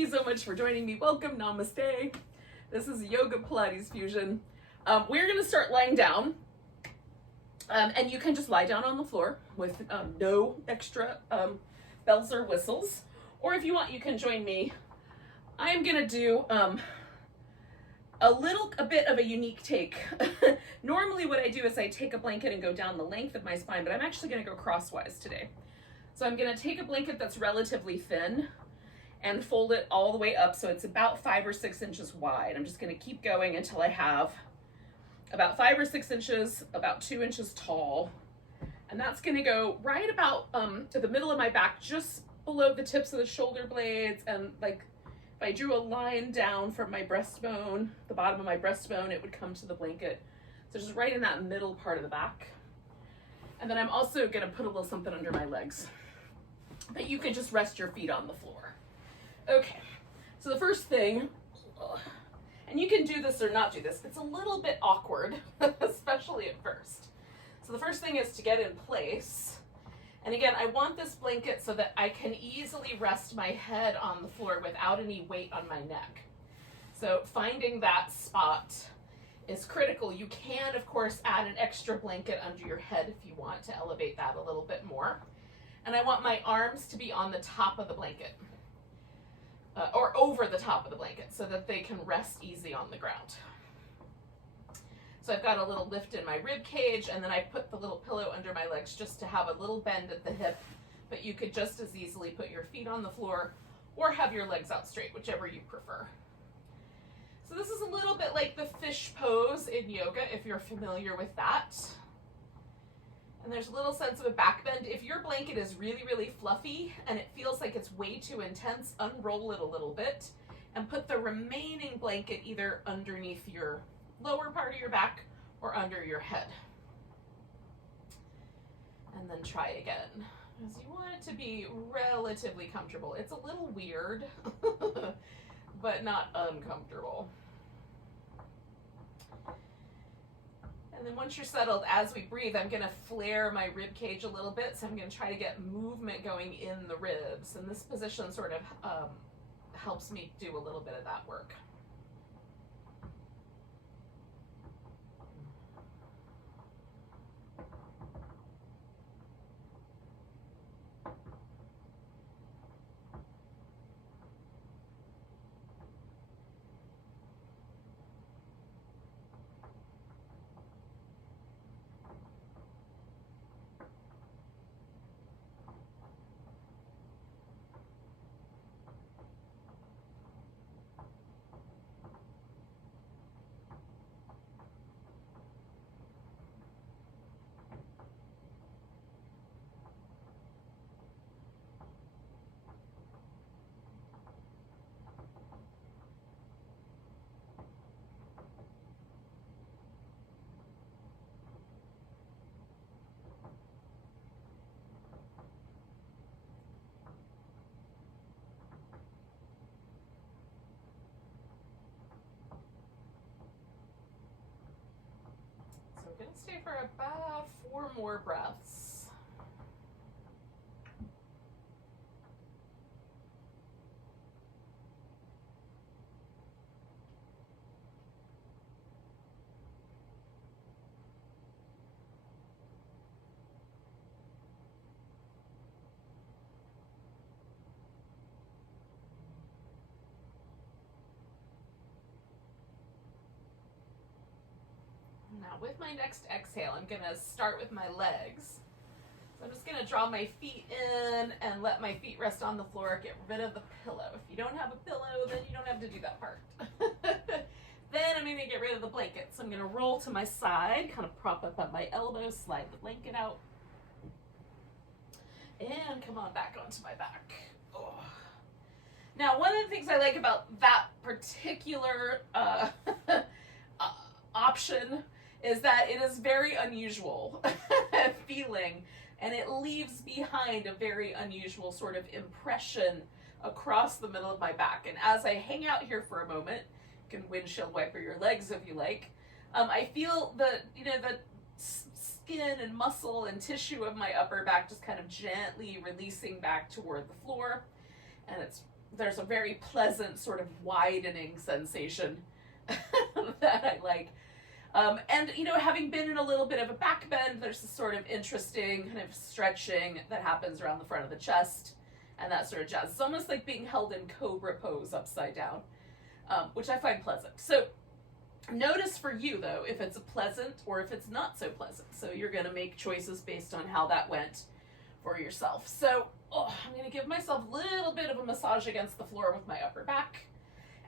you so much for joining me. Welcome, Namaste. This is Yoga Pilates Fusion. We're going to start lying down. And you can just lie down on the floor with no extra bells or whistles. Or if you want, you can join me. I am going to do a bit of a unique take. Normally what I do is I take a blanket and go down the length of my spine, but I'm actually going to go crosswise today. So I'm going to take a blanket that's relatively thin and fold it all the way up so it's about 5 or 6 inches wide. I'm just going to keep going until I have about 5 or 6 inches, about 2 inches tall. And that's going to go right about to the middle of my back, just below the tips of the shoulder blades. And like if I drew a line down from my breastbone, the bottom of my breastbone, it would come to the blanket. So just right in that middle part of the back. And then I'm also going to put a little something under my legs. But you can just rest your feet on the floor. Okay, so the first thing, and you can do this or not do this, it's a little bit awkward, especially at first. So the first thing is to get in place. And again, I want this blanket so that I can easily rest my head on the floor without any weight on my neck. So finding that spot is critical. You can, of course, add an extra blanket under your head if you want to elevate that a little bit more. And I want my arms to be on the top of the blanket, or over the top of the blanket so that they can rest easy on the ground. So I've got a little lift in my rib cage, and then I put the little pillow under my legs just to have a little bend at the hip, but you could just as easily put your feet on the floor or have your legs out straight, whichever you prefer. So this is a little bit like the fish pose in yoga, if you're familiar with that. And there's a little sense of a back bend. If your blanket is really, really fluffy and it feels like it's way too intense, unroll it a little bit and put the remaining blanket either underneath your lower part of your back or under your head. And then try again. Because you want it to be relatively comfortable. It's a little weird, but not uncomfortable. And then once you're settled, as we breathe, I'm going to flare my rib cage a little bit. So I'm going to try to get movement going in the ribs. And this position sort of helps me do a little bit of that work. We're going to stay for about 4 more breaths. Now with my next exhale, I'm going to start with my legs. So I'm just going to draw my feet in and let my feet rest on the floor. Get rid of the pillow. If you don't have a pillow, then you don't have to do that part. Then I'm going to get rid of the blanket. So I'm going to roll to my side, kind of prop up at my elbows, slide the blanket out, and come on back onto my back. Oh. Now, one of the things I like about that particular option is that it is very unusual feeling, and it leaves behind a very unusual sort of impression across the middle of my back. And as I hang out here for a moment, you can windshield wiper your legs if you like, I feel the skin and muscle and tissue of my upper back just kind of gently releasing back toward the floor, and it's there's a very pleasant sort of widening sensation that I like. And, you know, having been in a little bit of a back bend, there's this sort of interesting kind of stretching that happens around the front of the chest and that sort of jazz. It's almost like being held in Cobra pose upside down, which I find pleasant. So notice for you, though, if it's pleasant or if it's not so pleasant. So you're going to make choices based on how that went for yourself. So I'm going to give myself a little bit of a massage against the floor with my upper back.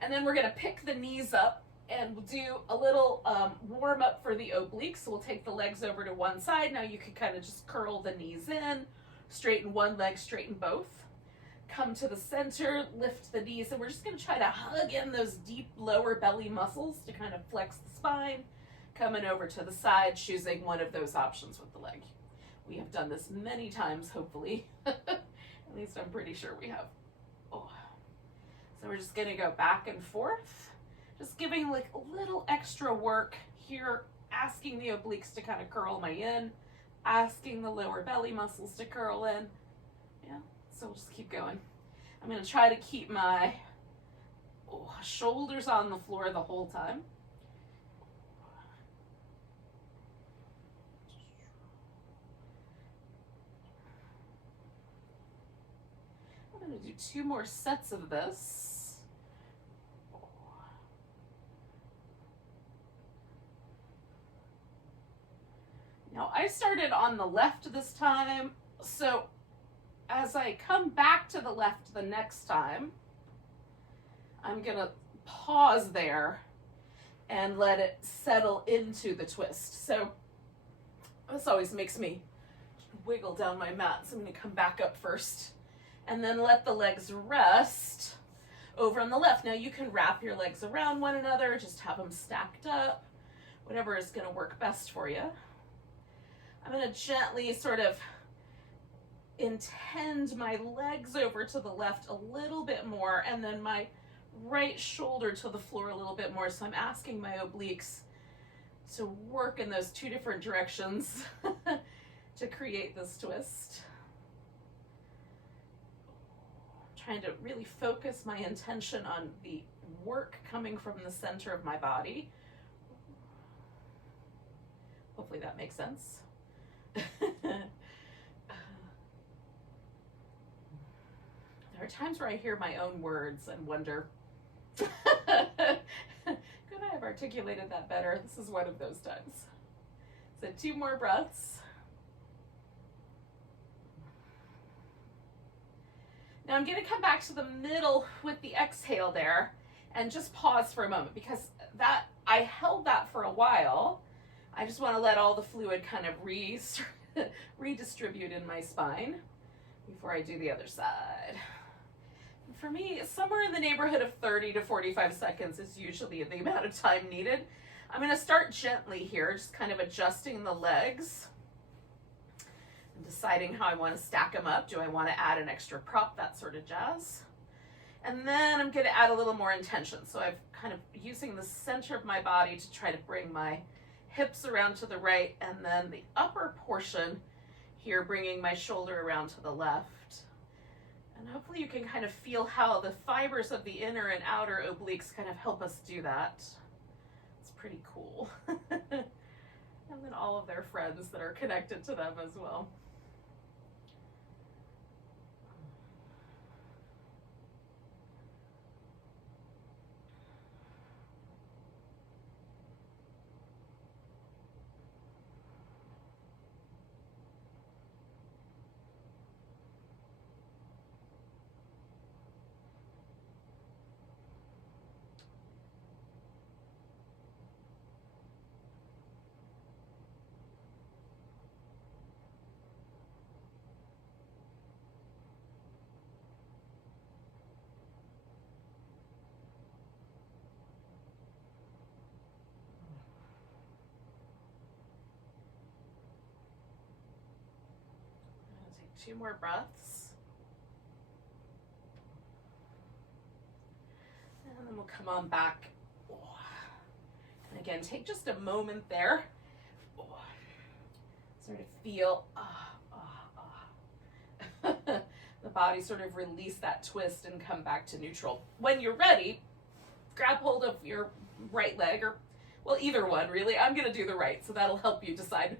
And then we're going to pick the knees up and we'll do a little warm up for the obliques. So we'll take the legs over to one side. Now you can kind of just curl the knees in, straighten one leg, straighten both. Come to the center, lift the knees, and we're just going to try to hug in those deep lower belly muscles to kind of flex the spine. Coming over to the side, choosing one of those options with the leg. We have done this many times, hopefully. At least I'm pretty sure we have. Oh. So we're just going to go back and forth, just giving like a little extra work here, asking the obliques to kind of curl my in, asking the lower belly muscles to curl in. Yeah. So we'll just keep going. I'm going to try to keep my shoulders on the floor the whole time. I'm going to do 2 more sets of this. Now I started on the left this time, so as I come back to the left the next time, I'm going to pause there and let it settle into the twist. So this always makes me wiggle down my mat. So I'm going to come back up first and then let the legs rest over on the left. Now you can wrap your legs around one another, just have them stacked up, whatever is going to work best for you. I'm going to gently sort of intend my legs over to the left a little bit more and then my right shoulder to the floor a little bit more. So I'm asking my obliques to work in those 2 different directions to create this twist. Trying to really focus my intention on the work coming from the center of my body. Hopefully that makes sense. There are times where I hear my own words and wonder, could I have articulated that better? This is one of those times. So 2 more breaths. Now I'm going to come back to the middle with the exhale there and just pause for a moment because that I held that for a while. I just want to let all the fluid kind of redistribute in my spine before I do the other side. For me, somewhere in the neighborhood of 30 to 45 seconds is usually the amount of time needed. I'm going to start gently here, just kind of adjusting the legs and deciding how I want to stack them up. Do I want to add an extra prop, that sort of jazz? And then I'm going to add a little more intention. So I'm kind of using the center of my body to try to bring my hips around to the right, and then the upper portion here, bringing my shoulder around to the left. And hopefully you can kind of feel how the fibers of the inner and outer obliques kind of help us do that. It's pretty cool. And then all of their friends that are connected to them as well. Take 2 more breaths. And then we'll come on back. And again, take just a moment there. Sort of feel the body sort of release that twist and come back to neutral. When you're ready, grab hold of your right leg, or, well, either one really. I'm gonna do the right, so that'll help you decide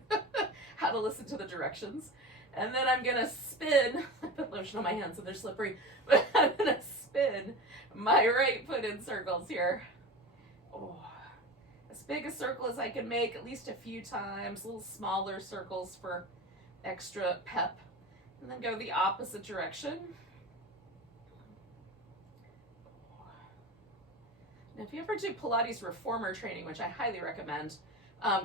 how to listen to the directions. And then I'm gonna spin, I put lotion on my hands so they're slippery, but I'm gonna spin my right foot in circles here. Oh, as big a circle as I can make, at least a few times, little smaller circles for extra pep. And then go the opposite direction. Now, if you ever do Pilates reformer training, which I highly recommend,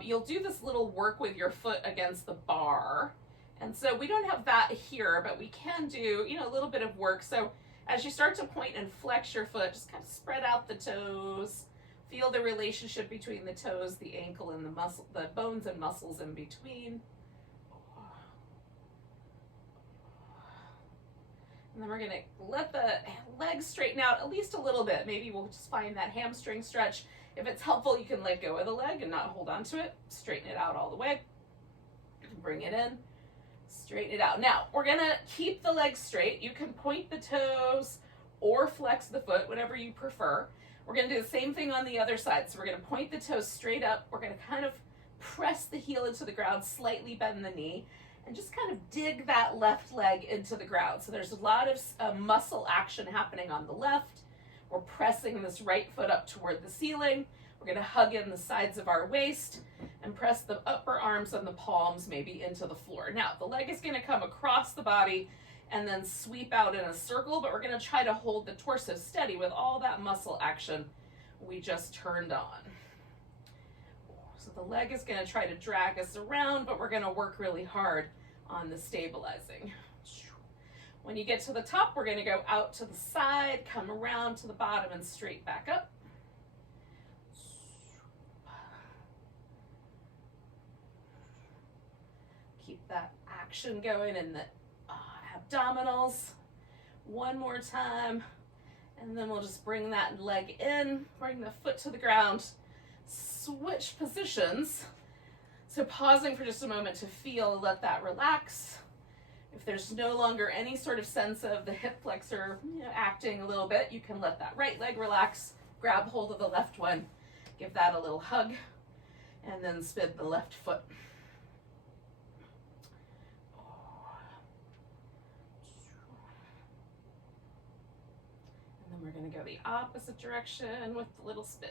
you'll do this little work with your foot against the bar. And so we don't have that here, but we can do, you know, a little bit of work. So as you start to point and flex your foot, just kind of spread out the toes. Feel the relationship between the toes, the ankle, and the muscle, the bones and muscles in between. And then we're gonna let the legs straighten out at least a little bit. Maybe we'll just find that hamstring stretch. If it's helpful, you can let go of the leg and not hold on to it. Straighten it out all the way. Bring it in, straighten it out. Now, we're gonna keep the legs straight. You can point the toes or flex the foot, whatever you prefer. We're gonna do the same thing on the other side. So we're gonna point the toes straight up. We're gonna kind of press the heel into the ground, slightly bend the knee, and just kind of dig that left leg into the ground. So there's a lot of muscle action happening on the left. We're pressing this right foot up toward the ceiling. We're gonna hug in the sides of our waist and press the upper arms and the palms maybe into the floor. Now, the leg is gonna come across the body and then sweep out in a circle, but we're gonna try to hold the torso steady with all that muscle action we just turned on. So the leg is gonna try to drag us around, but we're gonna work really hard on the stabilizing. When you get to the top, we're gonna go out to the side, come around to the bottom and straight back up. Keep that action going in the abdominals. One more time, and then we'll just bring that leg in, bring the foot to the ground, switch positions. So pausing for just a moment to feel, let that relax. If there's no longer any sort of sense of the hip flexor, you know, acting a little bit, you can let that right leg relax, grab hold of the left one, give that a little hug, and then spin the left foot. And then we're gonna go the opposite direction with the little spin.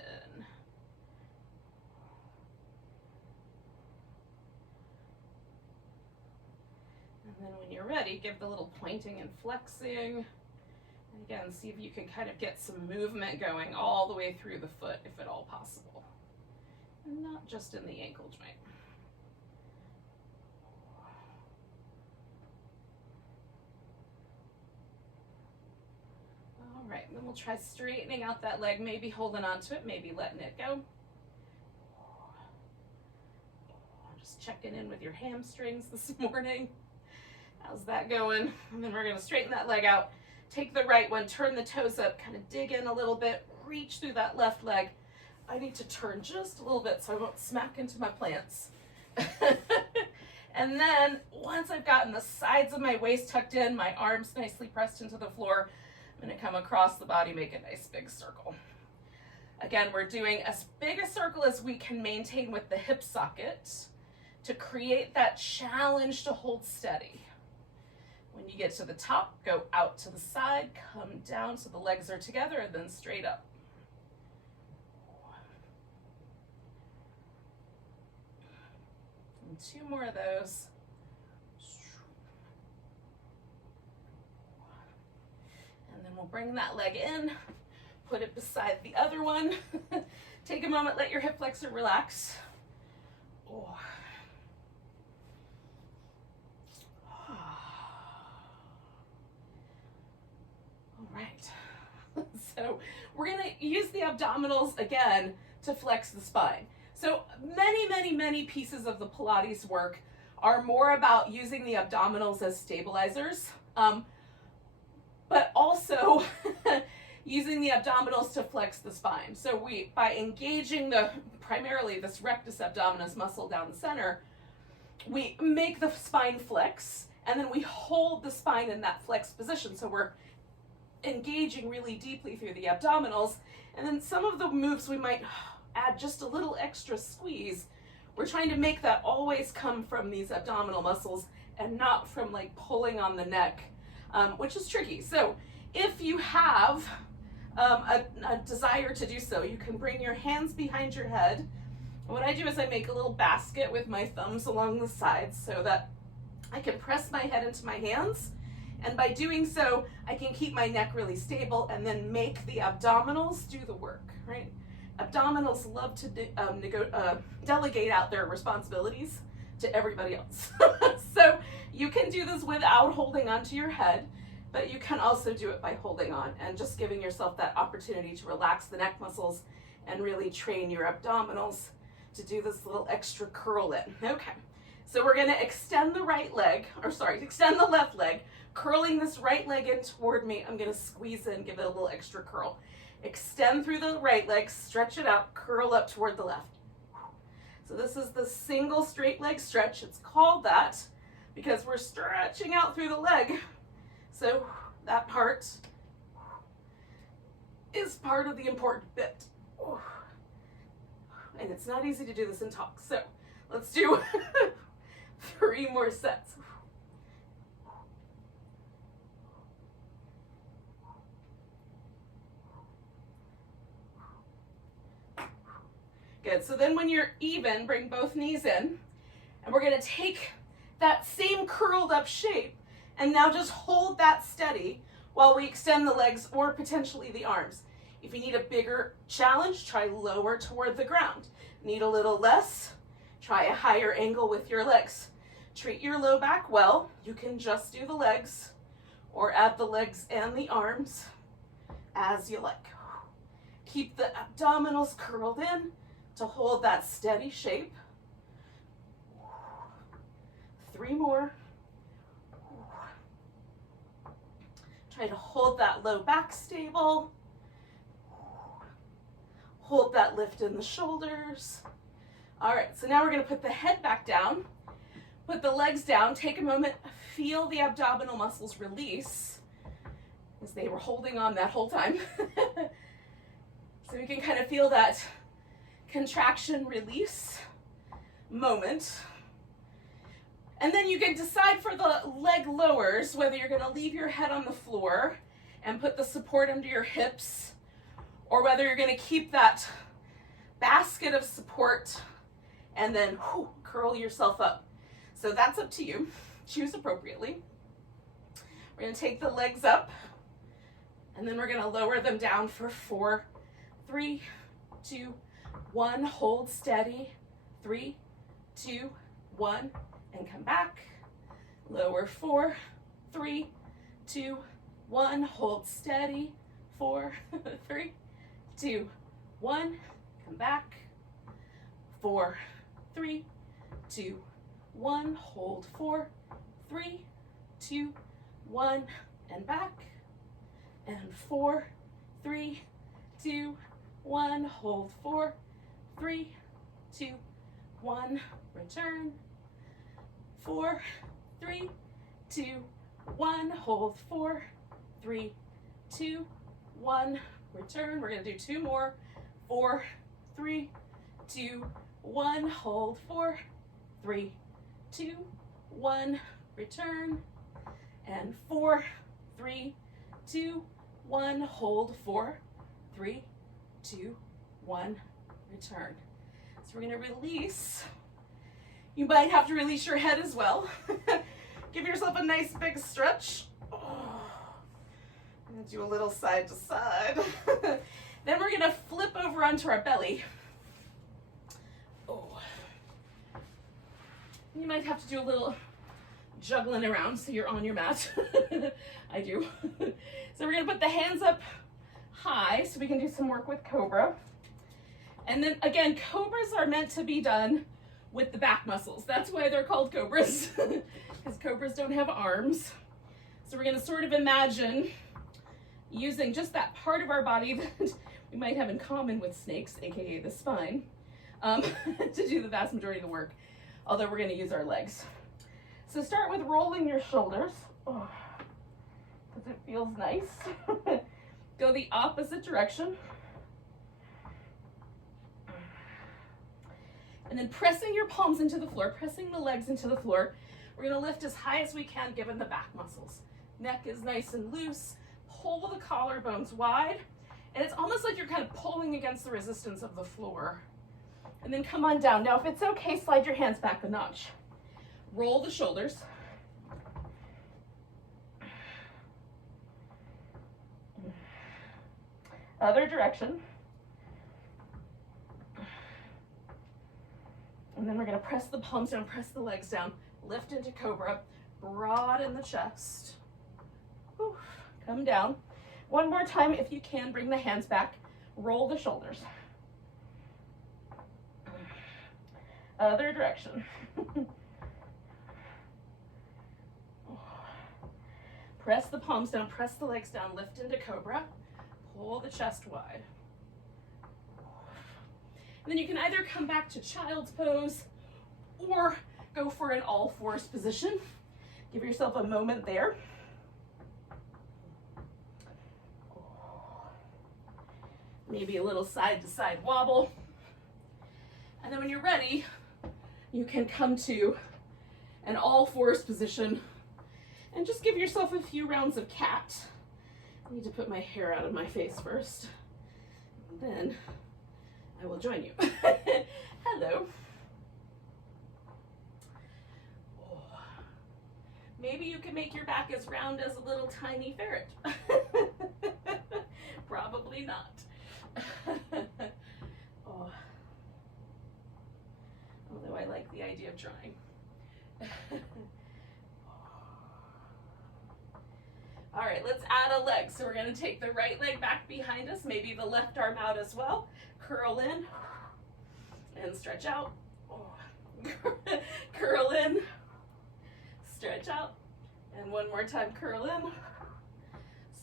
And then when you're ready, give the little pointing and flexing. And again, see if you can kind of get some movement going all the way through the foot, if at all possible. And not just in the ankle joint. All right, then we'll try straightening out that leg, maybe holding onto it, maybe letting it go. Just checking in with your hamstrings this morning. How's that going? And then we're gonna straighten that leg out. Take the right one, turn the toes up, kind of dig in a little bit, reach through that left leg. I need to turn just a little bit so I won't smack into my plants. And then once I've gotten the sides of my waist tucked in, my arms nicely pressed into the floor, I'm gonna come across the body, make a nice big circle. Again, we're doing as big a circle as we can maintain with the hip socket to create that challenge to hold steady. When you get to the top, go out to the side, come down so the legs are together, and then straight up. And two more of those. And then we'll bring that leg in, put it beside the other one. Take a moment, let your hip flexor relax. Oh. So we're gonna use the abdominals again to flex the spine. So many pieces of the Pilates work are more about using the abdominals as stabilizers, but also using the abdominals to flex the spine. So by engaging primarily this rectus abdominis muscle down the center, we make the spine flex, And then we hold the spine in that flexed position. So we're engaging really deeply through the abdominals. And then some of the moves we might add just a little extra squeeze. We're trying to make that always come from these abdominal muscles and not from like pulling on the neck, which is tricky. So if you have a desire to do so, you can bring your hands behind your head. And what I do is I make a little basket with my thumbs along the sides so that I can press my head into my hands. And by doing so, I can keep my neck really stable and then make the abdominals do the work, right? Abdominals love to delegate out their responsibilities to everybody else. So you can do this without holding onto your head, but you can also do it by holding on and just giving yourself that opportunity to relax the neck muscles and really train your abdominals to do this little extra curl in. Okay, so we're gonna extend the extend the left leg, curling this right leg in toward me. I'm gonna squeeze in, give it a little extra curl. Extend through the right leg, stretch it out, curl up toward the left. So this is the single straight leg stretch. It's called that because we're stretching out through the leg. So that part is part of the important bit. And it's not easy to do this in talk. So let's do 3 more sets. Good, so then when you're even, bring both knees in, and we're gonna take that same curled up shape and now just hold that steady while we extend the legs or potentially the arms. If you need a bigger challenge, try lower toward the ground. Need a little less, try a higher angle with your legs. Treat your low back well. You can just do the legs or add the legs and the arms as you like. Keep the abdominals curled in to hold that steady shape. 3 more. Try to hold that low back stable. Hold that lift in the shoulders. All right, so now we're gonna put the head back down, put the legs down, take a moment, feel the abdominal muscles release as they were holding on that whole time. So we can kind of feel that contraction release moment. And then you can decide for the leg lowers whether you're gonna leave your head on the floor and put the support under your hips, or whether you're gonna keep that basket of support and then curl yourself up. So that's up to you. Choose appropriately. We're gonna take the legs up and then we're gonna lower them down for 4, 3, 2, 1, hold steady, 3, 2, 1, and come back. Lower 4, 3, 2, 1, hold steady, 4, 3, 2, 1, come back. 4, 3, 2, 1, hold 4, 3, 2, 1, and back. And 4, 3, 2, 1, hold 4, 3, 2, 1, return. 4, 3, 2, 1, hold 4, 3, 2, 1, return. We're gonna do 2 more. 4, 3, 2, 1, hold 4, 3, 2, 1, return. And 4, 3, 2, 1, hold 4, 3, 2, 1, return. So we're gonna release. You might have to release your head as well. Give yourself a nice big stretch. I'm gonna do a little side to side. Then we're gonna flip over onto our belly. You might have to do a little juggling around so you're on your mat. I do. So we're gonna put the hands up high so we can do some work with Cobra. And then again, Cobras are meant to be done with the back muscles. That's why they're called Cobras, because Cobras don't have arms. So we're gonna sort of imagine using just that part of our body that we might have in common with snakes, AKA the spine, to do the vast majority of the work, although we're gonna use our legs. So start with rolling your shoulders, because it feels nice. Go the opposite direction. And then pressing your palms into the floor, pressing the legs into the floor. We're gonna lift as high as we can given the back muscles. Neck is nice and loose. Pull the collarbones wide. And it's almost like you're kind of pulling against the resistance of the floor. And then come on down. Now, if it's okay, slide your hands back a notch. Roll the shoulders. Other direction. And then we're gonna press the palms down, press the legs down, lift into Cobra, broaden the chest. Whew. Come down. One more time, if you can, bring the hands back, roll the shoulders. Other direction. Press the palms down, press the legs down, lift into Cobra, pull the chest wide. And then you can either come back to child's pose or go for an all fours position. Give yourself a moment there. Maybe a little side to side wobble. And then when you're ready, you can come to an all fours position and just give yourself a few rounds of cat. I need to put my hair out of my face first. And then I will join you. Hello. Oh. Maybe you can make your back as round as a little tiny ferret. Probably not. Oh. Although I like the idea of trying. All right, let's add a leg. So we're gonna take the right leg back behind us, maybe the left arm out as well. Curl in and stretch out. Oh. Curl in, stretch out. And one more time, curl in,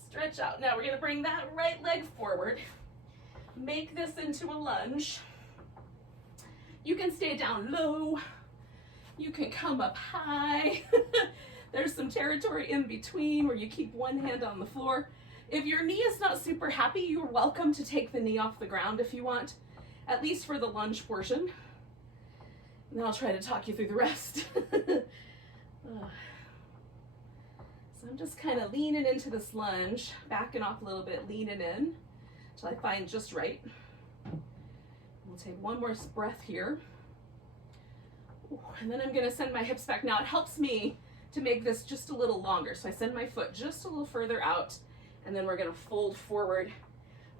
stretch out. Now we're gonna bring that right leg forward. Make this into a lunge. You can stay down low. You can come up high. There's some territory in between where you keep one hand on the floor. If your knee is not super happy, you're welcome to take the knee off the ground if you want, at least for the lunge portion. And then I'll try to talk you through the rest. So I'm just kind of leaning into this lunge, backing off a little bit, leaning in until I find just right. We'll take one more breath here. And then I'm gonna send my hips back. Now it helps me to make this just a little longer. So I send my foot just a little further out, and then we're gonna fold forward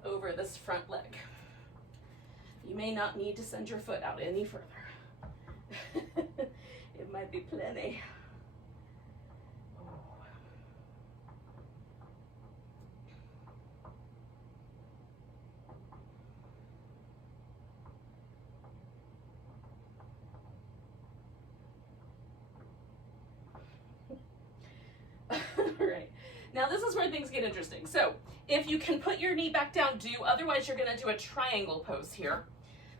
over this front leg. You may not need to send your foot out any further. It might be plenty. Right. Now this is where things get interesting. So if you can put your knee back down, do. Otherwise you're gonna do a triangle pose here.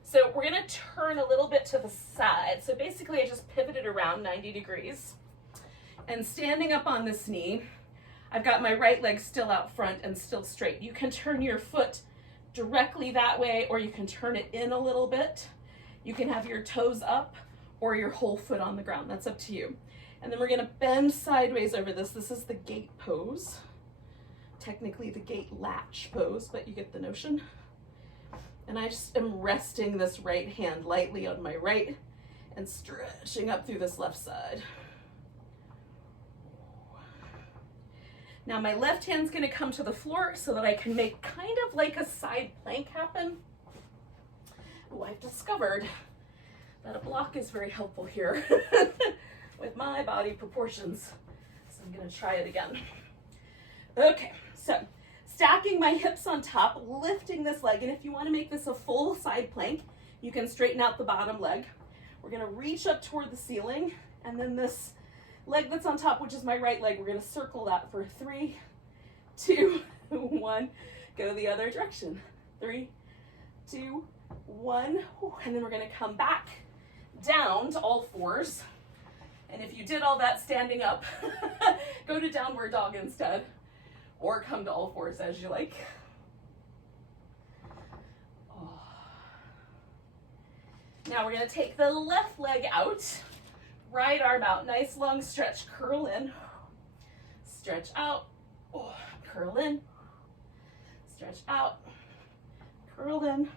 So we're gonna turn a little bit to the side. So basically I just pivoted around 90 degrees. And standing up on this knee, I've got my right leg still out front and still straight. You can turn your foot directly that way, or you can turn it in a little bit. You can have your toes up or your whole foot on the ground. That's up to you. And then we're gonna bend sideways over this. This is the gate pose. Technically the gate latch pose, but you get the notion. And I just am resting this right hand lightly on my right and stretching up through this left side. Now my left hand's gonna come to the floor so that I can make kind of like a side plank happen. Oh, I've discovered that a block is very helpful here with my body proportions. So I'm gonna try it again. Okay, so stacking my hips on top, lifting this leg, and if you wanna make this a full side plank, you can straighten out the bottom leg. We're gonna reach up toward the ceiling, and then this leg that's on top, which is my right leg, we're gonna circle that for 3, 2, 1. Go the other direction. 3, 2, 1. And then we're gonna come back down to all fours. And if you did all that standing up, go to downward dog instead, or come to all fours as you like. Oh. Now we're gonna take the left leg out, right arm out, nice long stretch, curl in, stretch out, oh, curl in, stretch out, curl in,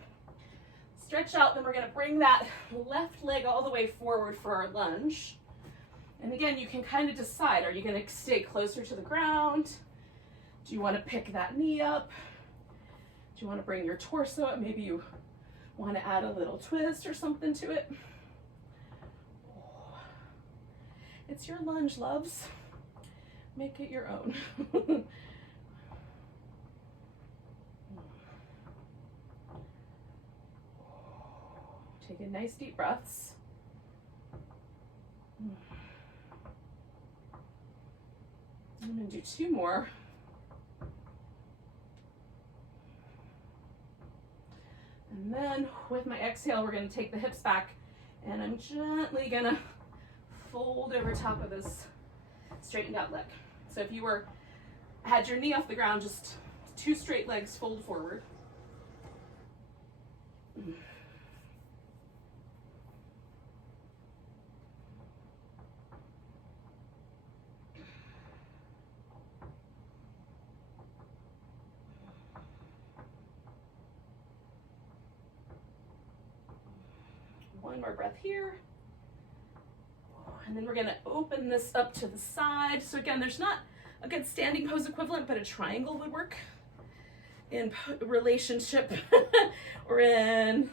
stretch out. Then we're gonna bring that left leg all the way forward for our lunge. And again, you can kind of decide, are you gonna stay closer to the ground? Do you wanna pick that knee up? Do you wanna bring your torso up? Maybe you wanna add a little twist or something to it. It's your lunge, loves. Make it your own. Taking nice deep breaths. I'm gonna do 2 more. And then with my exhale, we're gonna take the hips back, and I'm gently gonna fold over top of this straightened out leg. So if you had your knee off the ground, just 2 straight legs fold forward. One more breath here. And then we're gonna open this up to the side. So again, there's not a good standing pose equivalent, but a triangle would work in relationship or in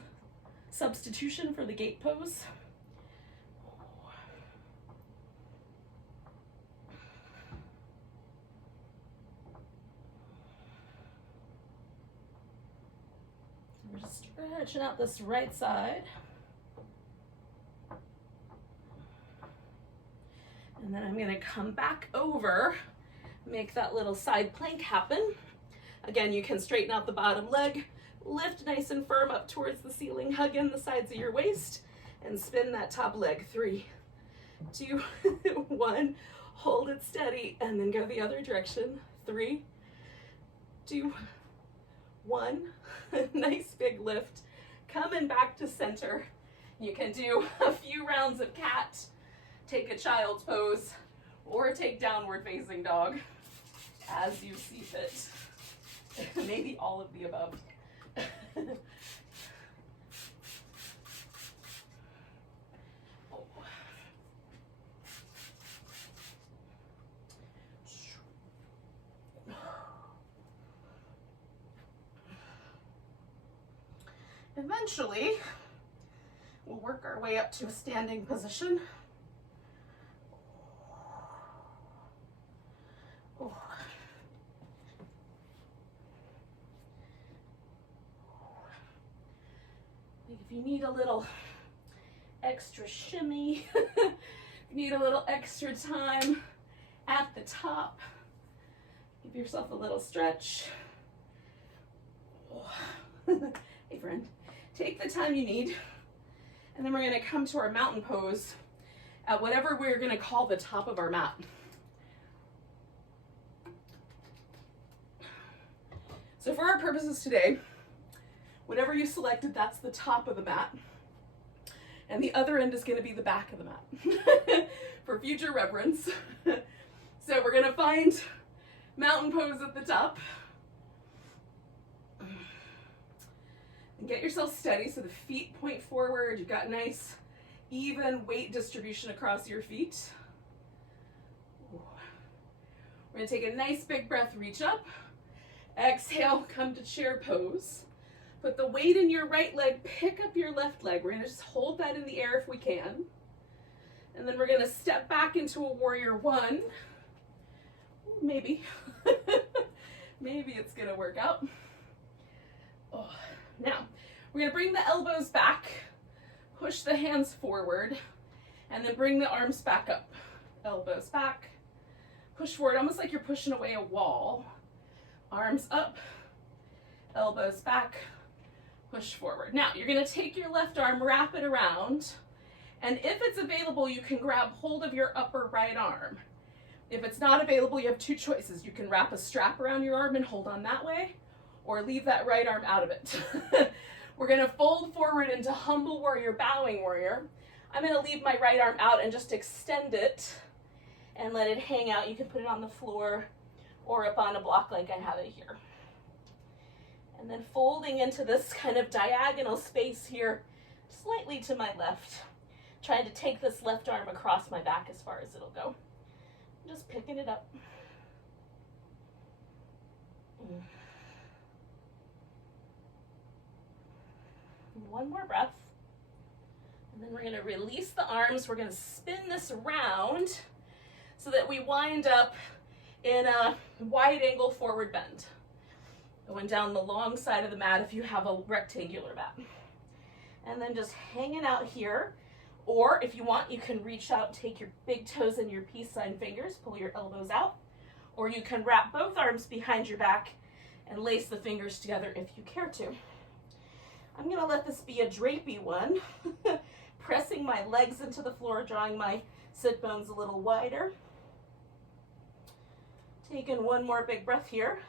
substitution for the gate pose. We're just stretching out this right side. And then I'm gonna come back over, make that little side plank happen. Again, you can straighten out the bottom leg, lift nice and firm up towards the ceiling, hug in the sides of your waist, and spin that top leg. 3, 2, 1. Hold it steady, and then go the other direction. 3, 2, 1. Nice big lift. Coming back to center. You can do a few rounds of cat, take a child's pose, or take downward facing dog, as you see fit. Maybe all of the above. Eventually, we'll work our way up to a standing position. If you need a little extra shimmy, you need a little extra time at the top, give yourself a little stretch. Hey friend, take the time you need, and then we're gonna come to our mountain pose at whatever we're gonna call the top of our mat. So for our purposes today, whatever you selected, that's the top of the mat. And the other end is gonna be the back of the mat for future reference. So we're gonna find mountain pose at the top. And get yourself steady so the feet point forward. You've got nice, even weight distribution across your feet. We're gonna take a nice big breath, reach up. Exhale, come to chair pose. Put the weight in your right leg, pick up your left leg. We're gonna just hold that in the air if we can. And then we're gonna step back into a warrior 1. Maybe. Maybe it's gonna work out. Oh. Now, we're gonna bring the elbows back, push the hands forward, and then bring the arms back up. Elbows back, push forward, almost like you're pushing away a wall. Arms up, elbows back, push forward. Now, you're gonna take your left arm, wrap it around, And if it's available, you can grab hold of your upper right arm. If it's not available, you have two choices. You can wrap a strap around your arm and hold on that way, or leave that right arm out of it. We're gonna fold forward into humble warrior, bowing warrior. I'm gonna leave my right arm out and just extend it and let it hang out. You can put it on the floor or up on a block like I have it here. And then folding into this kind of diagonal space here, slightly to my left. Trying to take this left arm across my back as far as it'll go. Just picking it up. One more breath. And then we're going to release the arms. We're going to spin this around so that we wind up in a wide angle forward bend. Going down the long side of the mat if you have a rectangular mat. And then just hanging out here. Or if you want, you can reach out, take your big toes and your peace sign fingers, pull your elbows out. Or you can wrap both arms behind your back and lace the fingers together if you care to. I'm gonna let this be a drapey one. Pressing my legs into the floor, drawing my sit bones a little wider. Taking one more big breath here.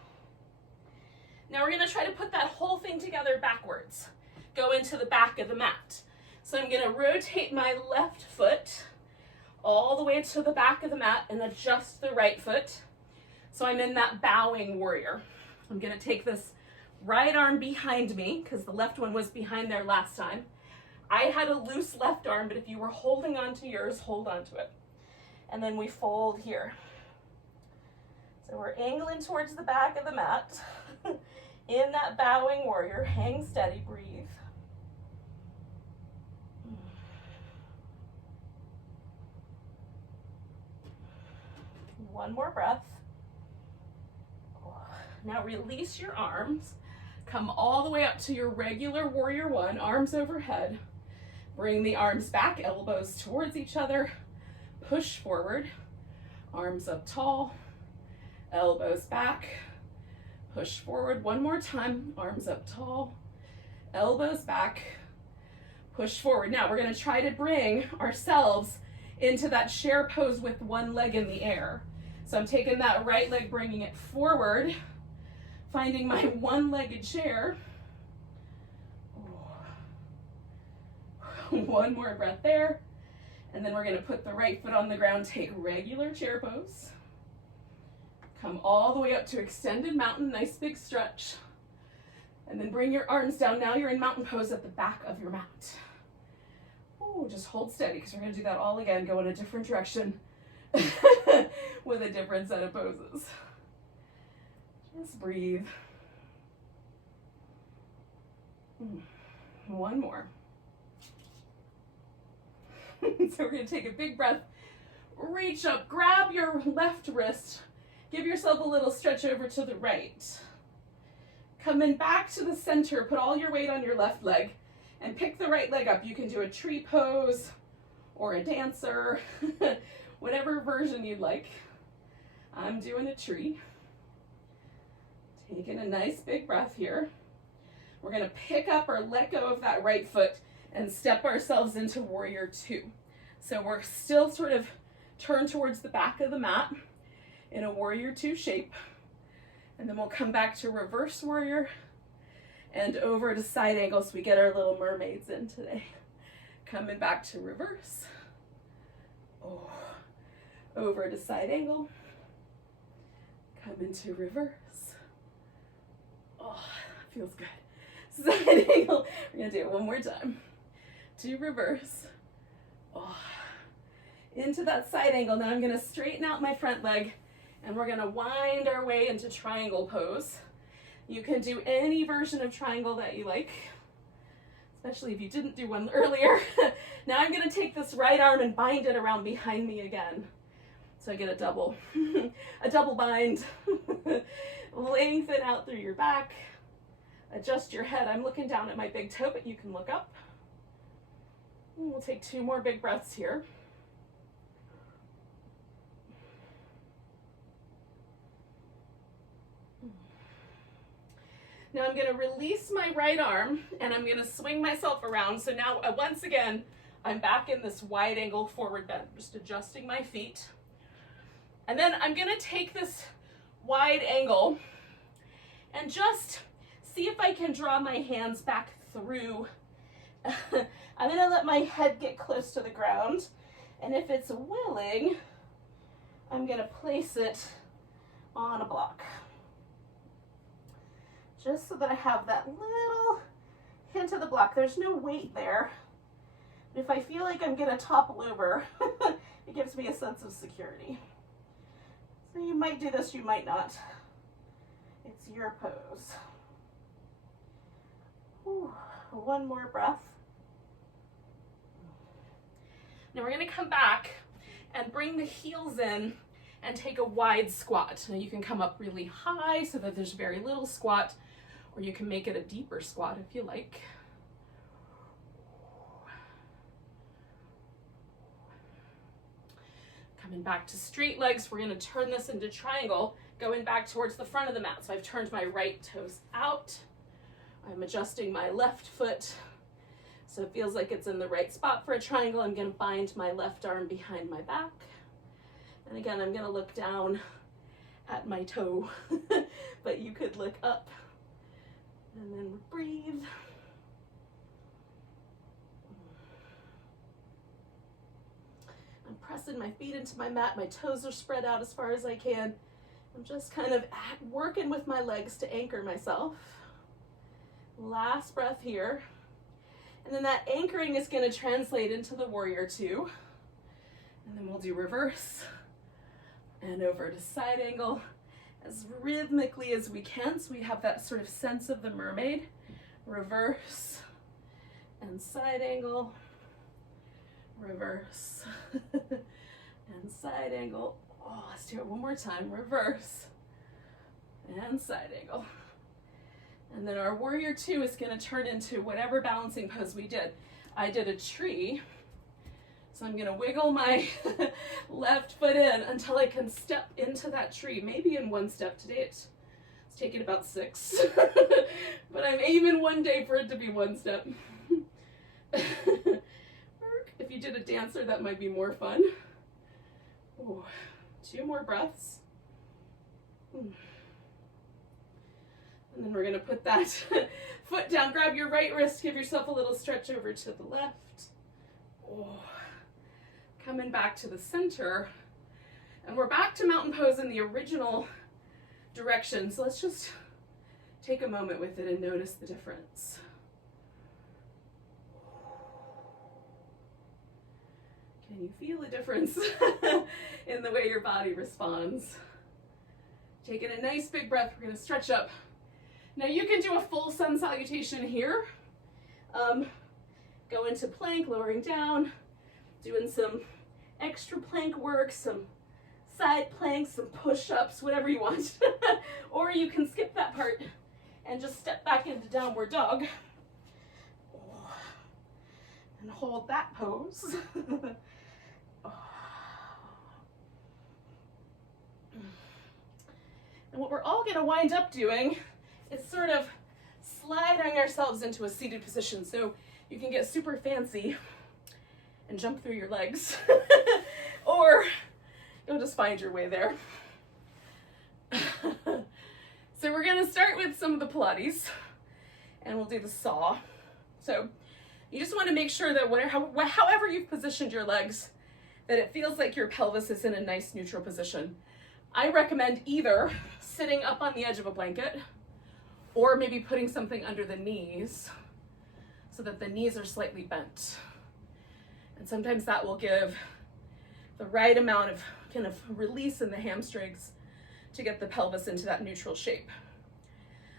Now we're gonna try to put that whole thing together backwards. Go into the back of the mat. So I'm gonna rotate my left foot all the way to the back of the mat and adjust the right foot. So I'm in that bowing warrior. I'm gonna take this right arm behind me because the left one was behind there last time. I had a loose left arm, but if you were holding on to yours, hold on to it. And then we fold here. So we're angling towards the back of the mat. In that bowing warrior, hang steady, breathe. One more breath. Now release your arms. Come all the way up to your regular warrior one, arms overhead. Bring the arms back, elbows towards each other. Push forward, arms up tall, elbows back. Push forward one more time, arms up tall, elbows back. Push forward. Now we're gonna try to bring ourselves into that chair pose with one leg in the air. So I'm taking that right leg, bringing it forward, finding my one-legged chair. One more breath there. And then we're gonna put the right foot on the ground, take regular chair pose. Come all the way up to extended mountain, nice big stretch. And then bring your arms down. Now you're in mountain pose at the back of your mat. Ooh, just hold steady because we're gonna do that all again, go in a different direction with a different set of poses. Just breathe. One more. So we're gonna take a big breath, reach up, grab your left wrist, give yourself a little stretch over to the right. Coming back to the center, put all your weight on your left leg and pick the right leg up. You can do a tree pose or a dancer, whatever version you'd like. I'm doing a tree. Taking a nice big breath here. We're gonna pick up or let go of that right foot and step ourselves into warrior two. So we're still sort of turned towards the back of the mat in a warrior two shape. And then we'll come back to reverse warrior and over to side angle so we get our little mermaids in today. Coming back to reverse. Oh, over to side angle. Come into reverse. Oh, feels good. Side angle. We're gonna do it one more time. To reverse. Oh, into that side angle. Now I'm gonna straighten out my front leg and we're gonna wind our way into triangle pose. You can do any version of triangle that you like, especially if you didn't do one earlier. Now I'm gonna take this right arm and bind it around behind me again. So I get a double bind. Lengthen out through your back. Adjust your head. I'm looking down at my big toe, but you can look up. And we'll take two more big breaths here. Now I'm going to release my right arm and I'm going to swing myself around. So now once again, I'm back in this wide angle forward bend, just adjusting my feet. And then I'm gonna take this wide angle and just see if I can draw my hands back through. I'm gonna let my head get close to the ground, and if it's willing, I'm gonna place it on a block. Just so that I have that little hint of the block. There's no weight there. If I feel like I'm gonna topple over, it gives me a sense of security. So you might do this, you might not. It's your pose. Whew. One more breath. Now we're gonna come back and bring the heels in and take a wide squat. Now you can come up really high so that there's very little squat, or you can make it a deeper squat if you like. Coming back to straight legs, we're gonna turn this into triangle, going back towards the front of the mat. So I've turned my right toes out. I'm adjusting my left foot so it feels like it's in the right spot for a triangle. I'm gonna bind my left arm behind my back. And again, I'm gonna look down at my toe, but you could look up and then breathe. I'm pressing my feet into my mat. My toes are spread out as far as I can. I'm just kind of working with my legs to anchor myself. Last breath here. And then that anchoring is going to translate into the warrior two. And then we'll do reverse and over to side angle as rhythmically as we can, so we have that sort of sense of the mermaid. Reverse and side angle. Reverse and side angle. Oh, let's do it one more time. Reverse and side angle. And then our warrior two is going to turn into whatever balancing pose we did. I did a tree, so I'm going to wiggle my left foot in until I can step into that tree, maybe in one step. Today it's taking about 6, but I'm aiming one day for it to be one step. If you did a dancer, that might be more fun. Ooh, 2 more breaths. And then we're gonna put that foot down, grab your right wrist, give yourself a little stretch over to the left. Oh. Coming back to the center. And we're back to mountain pose in the original direction. So let's just take a moment with it and notice the difference. Can you feel the difference in the way your body responds? Taking a nice big breath, we're gonna stretch up. Now you can do a full sun salutation here. Go into plank, lowering down, doing some extra plank work, some side planks, some push-ups, whatever you want. Or you can skip that part and just step back into downward dog. And hold that pose. And what we're all gonna wind up doing is sort of sliding ourselves into a seated position. So you can get super fancy and jump through your legs, or you'll just find your way there. So we're gonna start with some of the Pilates, and we'll do the saw. So you just wanna make sure that however you've positioned your legs, that it feels like your pelvis is in a nice neutral position. I recommend either sitting up on the edge of a blanket, or maybe putting something under the knees so that the knees are slightly bent. And sometimes that will give the right amount of kind of release in the hamstrings to get the pelvis into that neutral shape.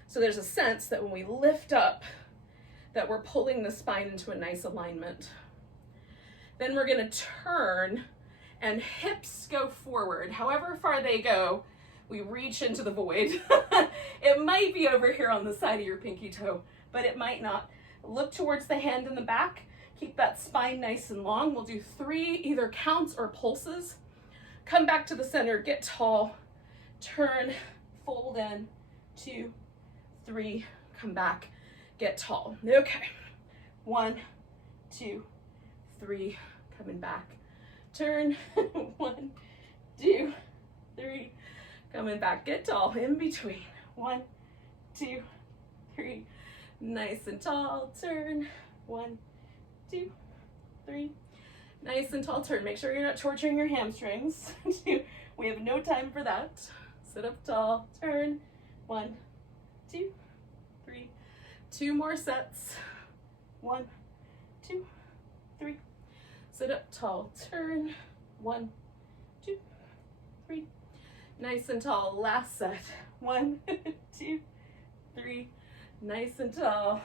So there's a sense that when we lift up, that we're pulling the spine into a nice alignment. Then we're gonna turn and hips go forward. However far they go, we reach into the void. It might be over here on the side of your pinky toe, but it might not. Look towards the hand in the back. Keep that spine nice and long. We'll do 3 either counts or pulses. Come back to the center, get tall, turn, fold in, 2, 3, come back, get tall. Okay, 1, 2, 3, coming back, turn, 1, 2, 3, coming back, get tall, in between, 1, 2, 3, nice and tall, turn, 1, 2, 3, nice and tall, turn. Make sure you're not torturing your hamstrings. We have no time for that. Sit up tall, turn, 1, 2, 3, 2 more sets, 1, 2, 3, sit up tall, turn, 1, 2, 3, nice and tall, last set, 1, 2, 3, nice and tall,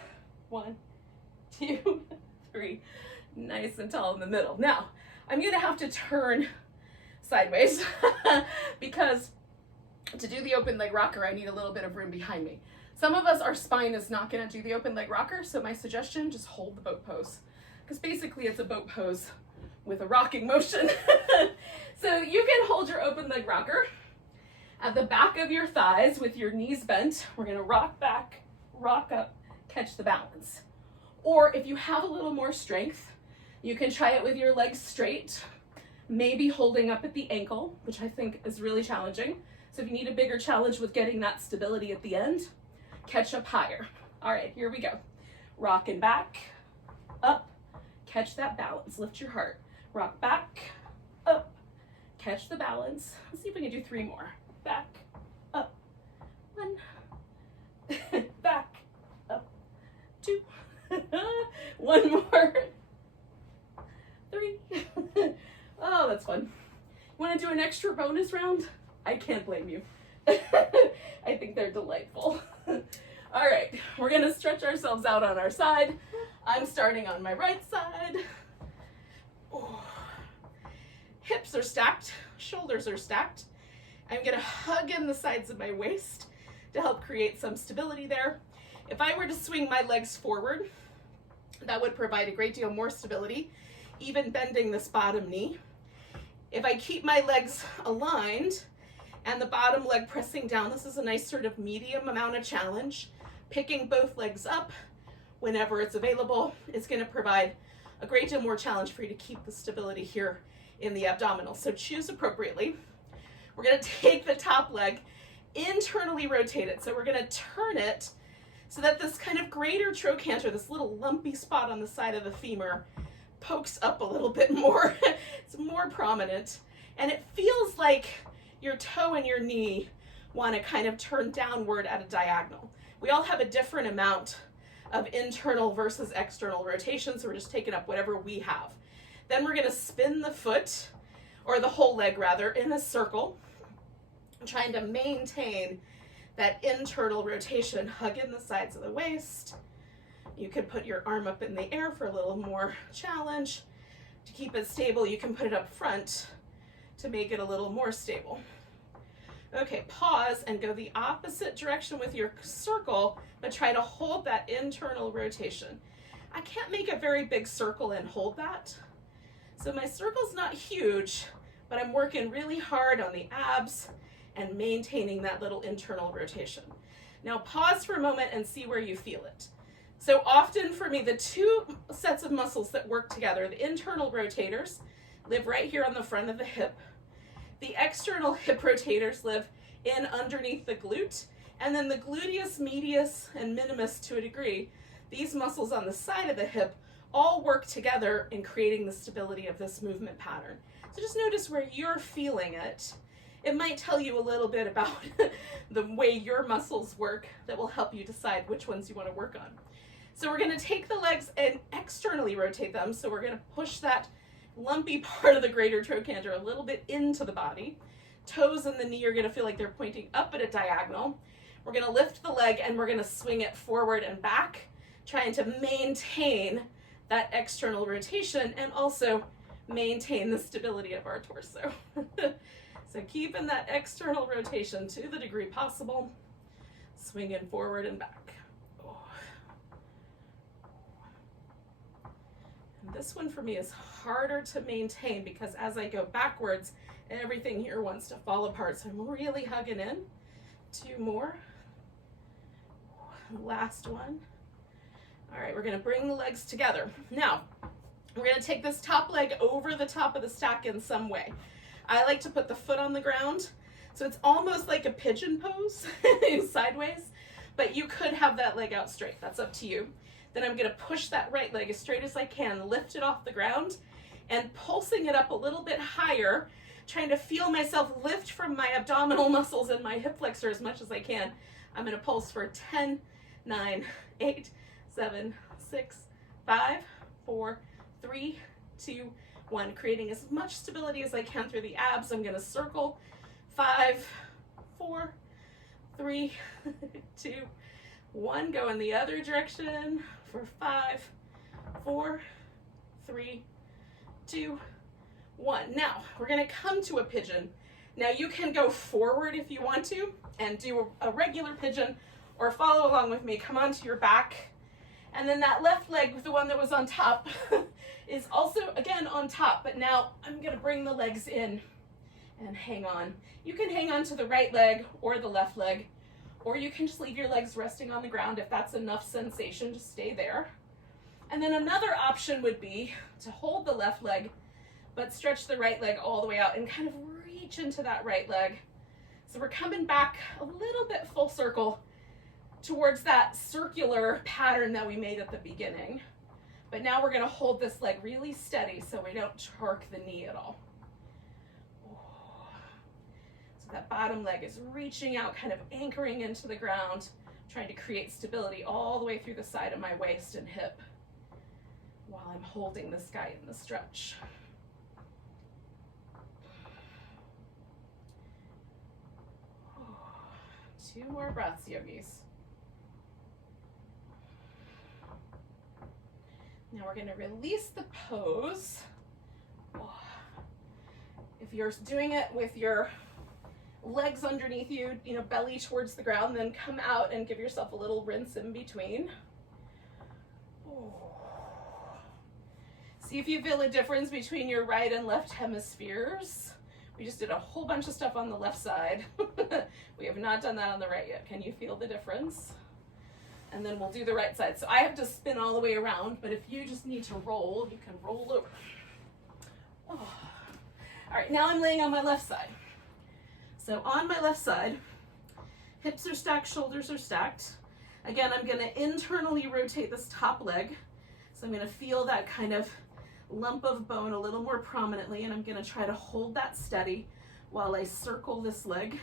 1, 2, 3, nice and tall in the middle. Now, I'm gonna have to turn sideways because to do the open leg rocker, I need a little bit of room behind me. Some of us, our spine is not gonna do the open leg rocker, so my suggestion, just hold the boat pose. Because basically it's a boat pose with a rocking motion. So you can hold your open leg rocker at the back of your thighs with your knees bent. We're gonna rock back, rock up, catch the balance. Or if you have a little more strength, you can try it with your legs straight, maybe holding up at the ankle, which I think is really challenging. So if you need a bigger challenge with getting that stability at the end, catch up higher. All right, here we go. Rocking back, up, catch that balance, lift your heart. Rock back, up, catch the balance. Let's see if we can do 3 more. Back, up, 1, back, up, 2, 1 more, 3. Oh, that's fun. Want to do an extra bonus round? I can't blame you. I think they're delightful. All right, we're gonna stretch ourselves out on our side. I'm starting on my right side. Oh. Hips are stacked, shoulders are stacked. I'm gonna hug in the sides of my waist to help create some stability there. If I were to swing my legs forward, that would provide a great deal more stability, even bending this bottom knee. If I keep my legs aligned and the bottom leg pressing down, this is a nice sort of medium amount of challenge. Picking both legs up whenever it's available is going to provide a great deal more challenge for you to keep the stability here in the abdominal. So choose appropriately. We're going to take the top leg, internally rotate it. So we're going to turn it so that this kind of greater trochanter, this little lumpy spot on the side of the femur, pokes up a little bit more. It's more prominent. And it feels like your toe and your knee want to kind of turn downward at a diagonal. We all have a different amount of internal versus external rotation, so we're just taking up whatever we have. Then we're going to spin the foot, or the whole leg rather, in a circle, trying to maintain that internal rotation. Hug in the sides of the waist. You can put your arm up in the air for a little more challenge. To keep it stable, you can put it up front to make it a little more stable. Okay, pause and go the opposite direction with your circle, but try to hold that internal rotation. I can't make a very big circle and hold that. So my circle's not huge, but I'm working really hard on the abs and maintaining that little internal rotation. Now pause for a moment and see where you feel it. So often for me, the 2 sets of muscles that work together, the internal rotators, live right here on the front of the hip. The external hip rotators live in underneath the glute, and then the gluteus medius and minimus to a degree, these muscles on the side of the hip all work together in creating the stability of this movement pattern. So just notice where you're feeling it. It might tell you a little bit about the way your muscles work that will help you decide which ones you want to work on. So we're going to take the legs and externally rotate them. So we're going to push that lumpy part of the greater trochanter a little bit into the body. Toes and the knee are going to feel like they're pointing up at a diagonal. We're going to lift the leg and we're going to swing it forward and back, trying to maintain that external rotation and also maintain the stability of our torso. So keeping that external rotation to the degree possible, swinging forward and back. This one for me is harder to maintain because as I go backwards, everything here wants to fall apart. So I'm really hugging in. 2 more. Last one. All right, we're going to bring the legs together. Now, We're going to take this top leg over the top of the stack in some way. I like to put the foot on the ground, so it's almost like a pigeon pose, sideways, but you could have that leg out straight. That's up to you. Then I'm going to push that right leg as straight as I can, lift it off the ground, and pulsing it up a little bit higher, trying to feel myself lift from my abdominal muscles and my hip flexor as much as I can. I'm going to pulse for 10, 9, 8, 7, 6, 5, 4, 3, 2, 1, creating as much stability as I can through the abs. I'm going to circle 5, 4, 3, 2, 1. Go in the other direction for 5, 4, 3, 2, 1. Now we're going to come to a pigeon. Now you can go forward if you want to and do a regular pigeon, or follow along with me. Come onto your back, and then that left leg, the one that was on top, is also again on top, but now I'm going to bring the legs in and hang on. You can hang on to the right leg or the left leg, or you can just leave your legs resting on the ground if that's enough sensation to stay there. And then another option would be to hold the left leg but stretch the right leg all the way out and kind of reach into that right leg. So we're coming back a little bit full circle towards that circular pattern that we made at the beginning. But now we're going to hold this leg really steady so we don't torque the knee at all. So that bottom leg is reaching out, kind of anchoring into the ground, trying to create stability all the way through the side of my waist and hip while I'm holding this guy in the stretch. 2 more breaths, yogis. Now we're going to release the pose. If you're doing it with your legs underneath you, belly towards the ground, then come out and give yourself a little rinse in between. See if you feel a difference between your right and left hemispheres. We just did a whole bunch of stuff on the left side. We have not done that on the right yet. Can you feel the difference? And then we'll do the right side. So I have to spin all the way around, but if you just need to roll, you can roll over. Oh. All right, now I'm laying on my left side. So on my left side, hips are stacked, shoulders are stacked. Again, I'm gonna internally rotate this top leg. So I'm gonna feel that kind of lump of bone a little more prominently, and I'm going to try to hold that steady while I circle this leg.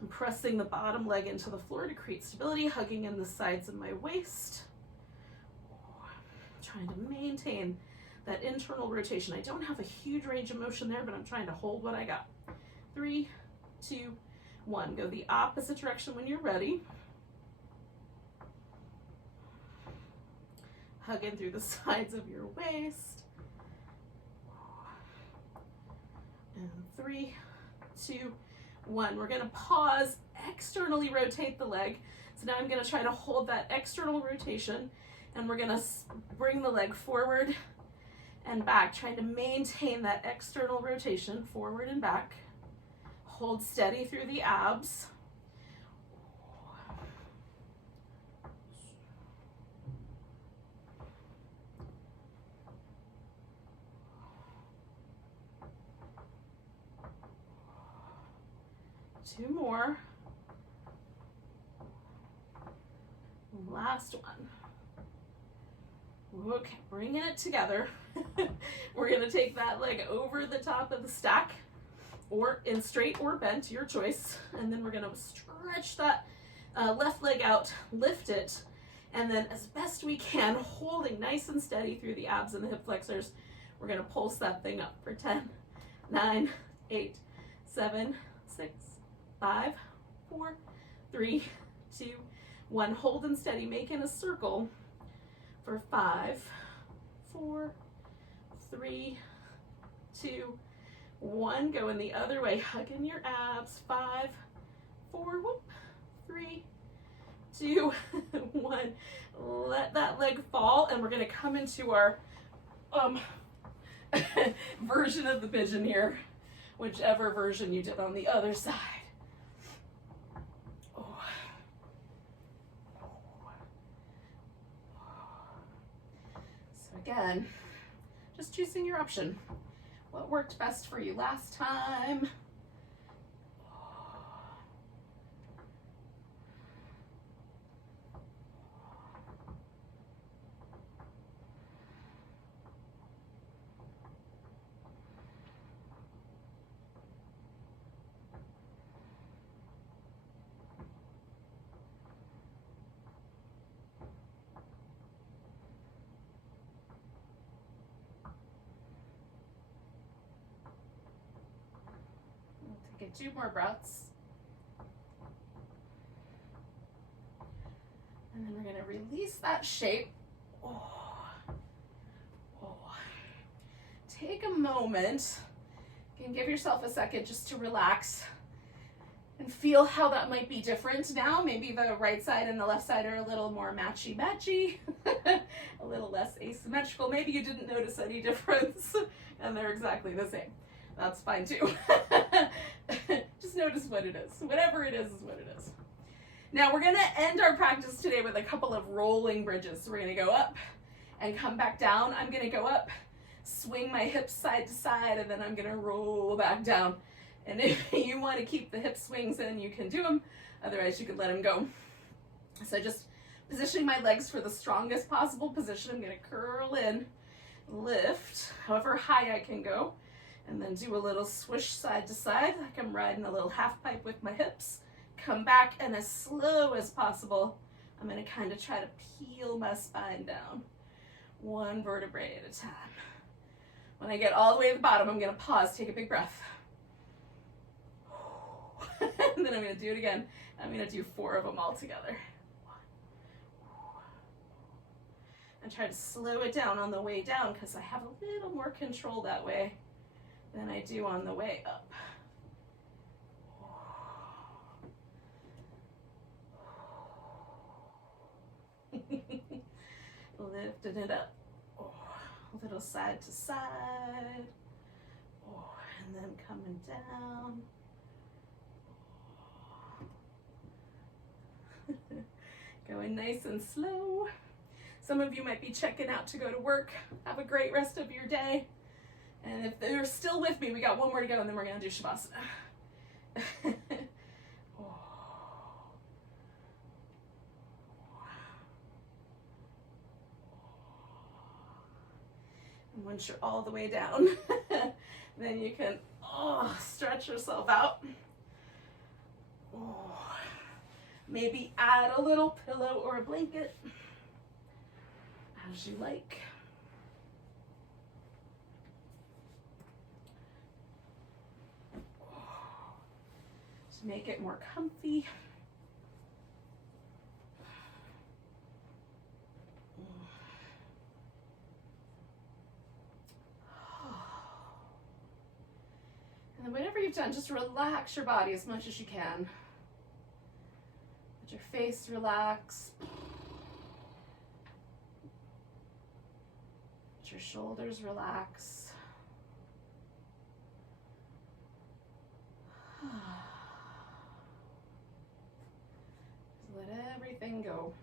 I'm pressing the bottom leg into the floor to create stability, hugging in the sides of my waist. Trying to maintain that internal rotation. I don't have a huge range of motion there, but I'm trying to hold what I got. 3, 2, 1. Go the opposite direction when you're ready. Hug in through the sides of your waist. And 3, 2, 1. We're going to pause, externally rotate the leg. So now I'm going to try to hold that external rotation, and we're going to bring the leg forward and back, trying to maintain that external rotation forward and back. Hold steady through the abs. Two more. Last one. Okay, bringing it together. We're going to take that leg over the top of the stack, or in straight or bent, your choice. And then we're going to stretch that left leg out, lift it, and then as best we can, holding nice and steady through the abs and the hip flexors, we're going to pulse that thing up for 10, 9, 8, 7, 6, 5, 4, 3, 2, 1. Hold and steady, making a circle for 5, 4, 3, 2, 1. Go in the other way, hug in your abs. 5, 4, whoop, 3, 2, 1. Let that leg fall, and we're going to come into our version of the pigeon here, whichever version you did on the other side. So again, Just choosing your option. What worked best for you last time? Take 2 more breaths. And then we're going to release that shape. Oh. Oh. Take a moment. You can give yourself a second just to relax and feel how that might be different now. Maybe the right side and the left side are a little more matchy-matchy, a little less asymmetrical. Maybe you didn't notice any difference and they're exactly the same. That's fine too. Just notice what it is. Whatever it is what it is. Now we're gonna end our practice today with a couple of rolling bridges. So we're gonna go up and come back down. I'm gonna go up, swing my hips side to side, and then I'm gonna roll back down. And if you wanna keep the hip swings in, you can do them. Otherwise you could let them go. So just positioning my legs for the strongest possible position. I'm gonna curl in, lift, however high I can go. And then do a little swish side to side, like I'm riding a little half pipe with my hips. Come back, and as slow as possible, I'm gonna kind of try to peel my spine down, 1 vertebrae at a time. When I get all the way to the bottom, I'm gonna pause, take a big breath. And then I'm gonna do it again. I'm gonna do 4 of them all together. And try to slow it down on the way down, because I have a little more control that way than I do on the way up. Lifting it up. Oh, a little side to side. Oh, and then coming down. Oh. Going nice and slow. Some of you might be checking out to go to work. Have a great rest of your day. And if they're still with me, we got 1 more to go, and then we're going to do Shavasana. And once you're all the way down, then you can stretch yourself out. Maybe add a little pillow or a blanket, as you like. To make it more comfy. And then whatever you've done, just relax your body as much as you can. Let your face relax. Let your shoulders relax. Let everything go.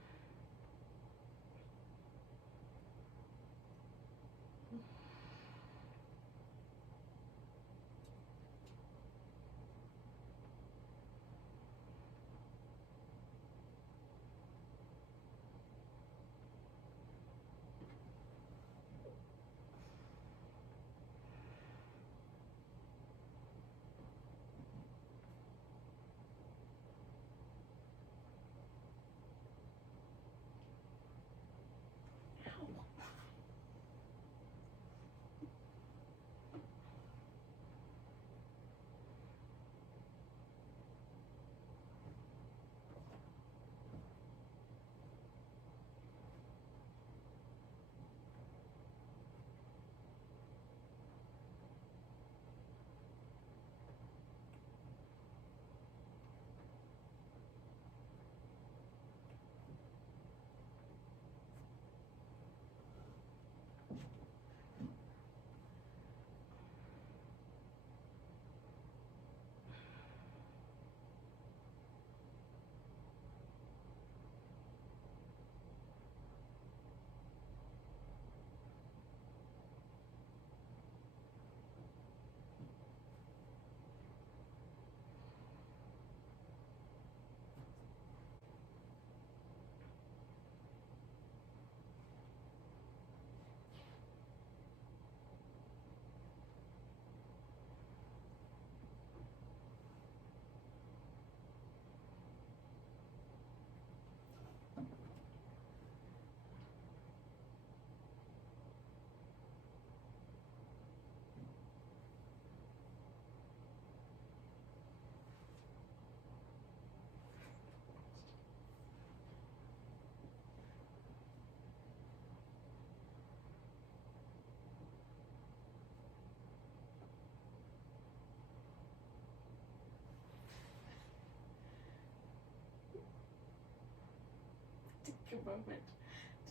take a moment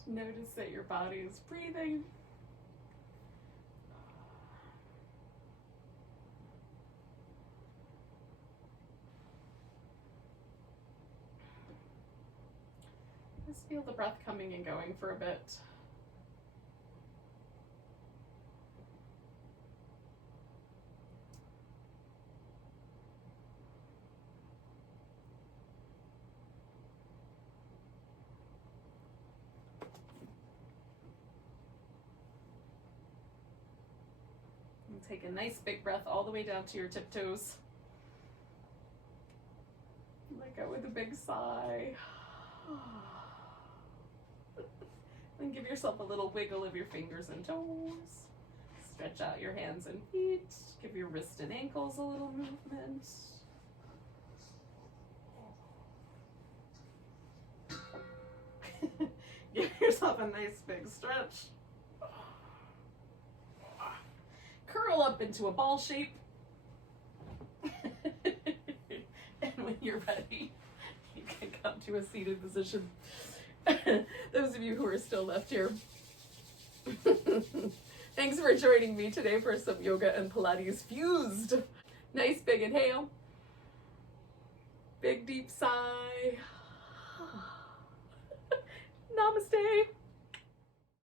to notice that your body is breathing. Just feel the breath coming and going for a bit. And take a nice big breath all the way down to your tiptoes. Let go with a big sigh. And give yourself a little wiggle of your fingers and toes. Stretch out your hands and feet. Give your wrists and ankles a little movement. Give yourself a nice big stretch. Curl up into a ball shape. And when you're ready, you can come to a seated position. Those of you who are still left here, thanks for joining me today for some yoga and Pilates fused. Nice big inhale, big deep sigh. Namaste.